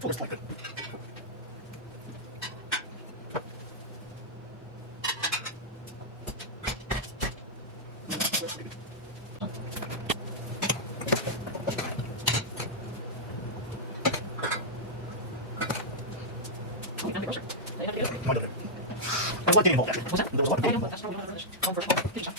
Looks like it. There was a lot of game involved, actually. What's that? There was a lot of game. That's probably one of those. Going for a small kitchen shop.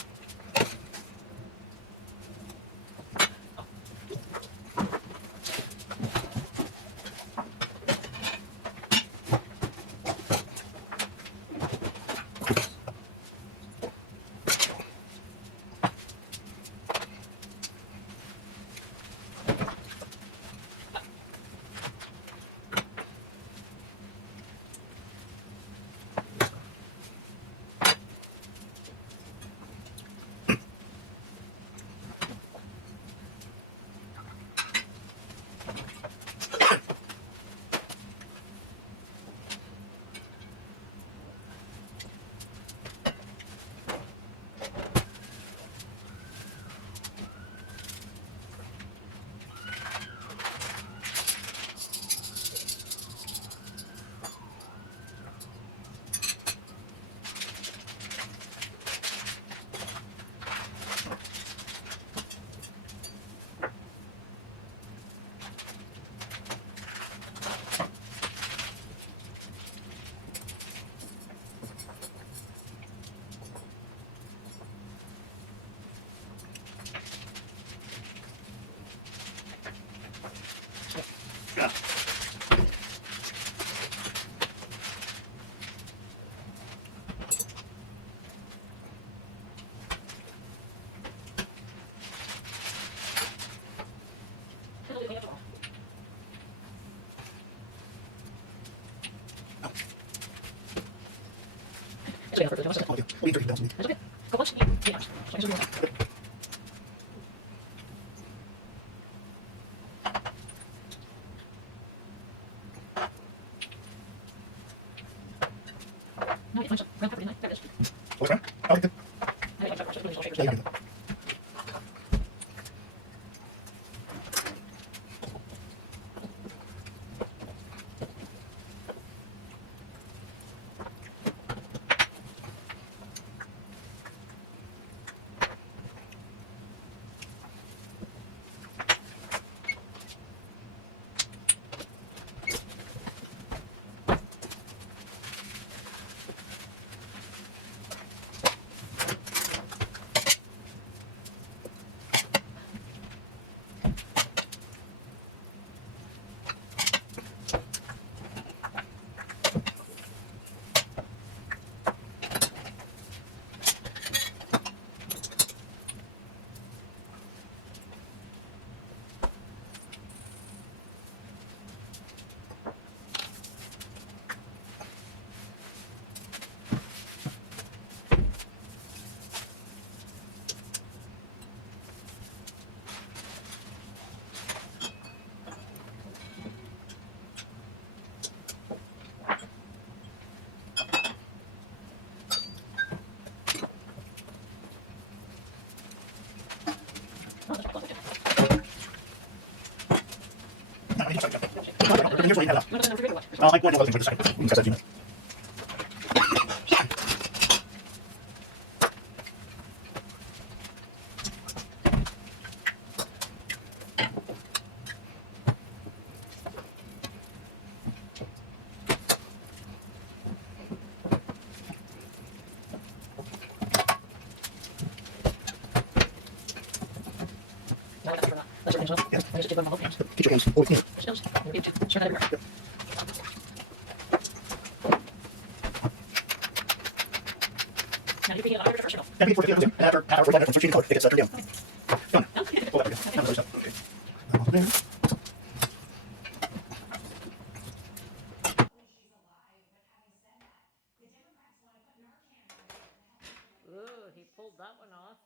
Yeah. It's way over. What's it? Okay. We'll drink it down to me. It's okay. Go once. Yeah. So I can just do that. No, it's fine. Grab pepper, didn't I? There it is. What's that? I'll get it. I like pepper. Just shakers. Yeah, you can do that. But here's what you have. You want to send them through or what? I go ahead and look for the site. We can discuss that in a few minutes. Now I got it for that. That's your hands up. Yes. I just did one of my hands. Get your hands always clean. Skills. You too. Start that everywhere. Now you can get it out first or no? Yeah, before you do it, and after 45 minutes, once you're color, it gets turned down. Done. No? Oh, there we go. Now the other stuff. Okay. There. Ooh, he pulled that one off.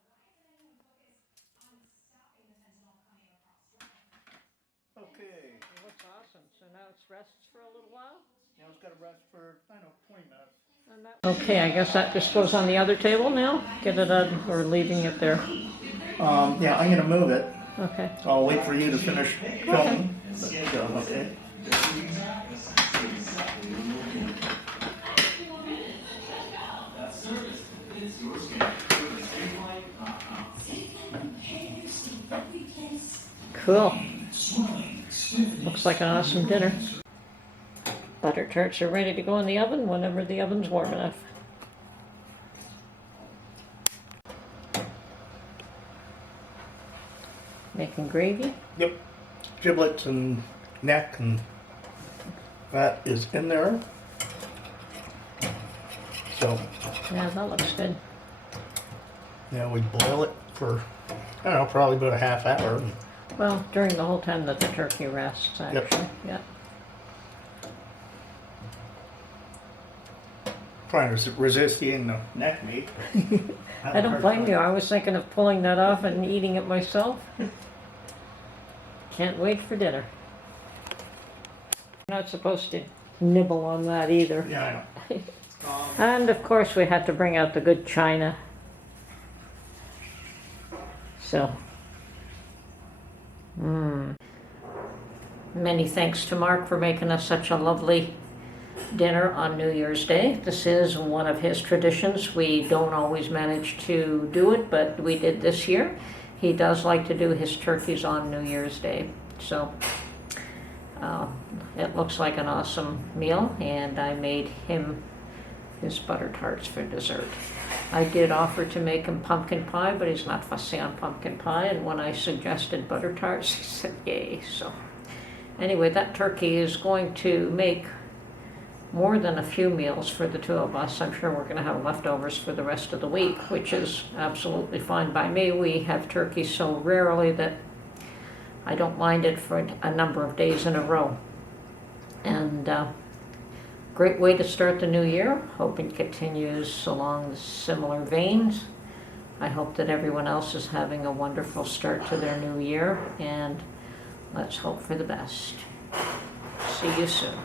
Okay, It looks awesome. So now it's rests for a little while? now it's got to rest for, I don't know, 20 minutes. Okay, I guess that just goes on the other table now? Get it on, or leaving it there? Yeah, I'm gonna move it, Okay. so I'll wait for you to finish filming. Okay. Cool. Looks like an awesome dinner. Butter tarts are ready to go in the oven whenever the oven's warm enough. Making gravy. Yep. Giblets and neck and that is in there. So, Yeah, that looks good. now we boil it for, I don't know, probably about a half hour. Well, during the whole time that the turkey rests, actually. Yeah. Trying to resist eating the neck meat. I don't blame you. I was thinking of pulling that off and eating it myself. Can't wait for dinner. You're not supposed to nibble on that either. Yeah, I know. And of course we had to bring out the good china. So, many thanks to Mark for making us such a lovely dinner on New Year's Day. This is one of his traditions. We don't always manage to do it, but we did this year. He does like to do his turkeys on New Year's Day. So, it looks like an awesome meal, and I made him his butter tarts for dessert. I did offer to make him pumpkin pie, but he's not fussy on pumpkin pie, and when I suggested butter tarts, he said yay. So anyway, that turkey is going to make more than a few meals for the two of us. I'm sure we're going to have leftovers for the rest of the week, which is absolutely fine by me. We have turkey so rarely that I don't mind it for a number of days in a row. And great way to start the new year. Hope it continues along similar veins. I hope that everyone else is having a wonderful start to their new year, and let's hope for the best. See you soon.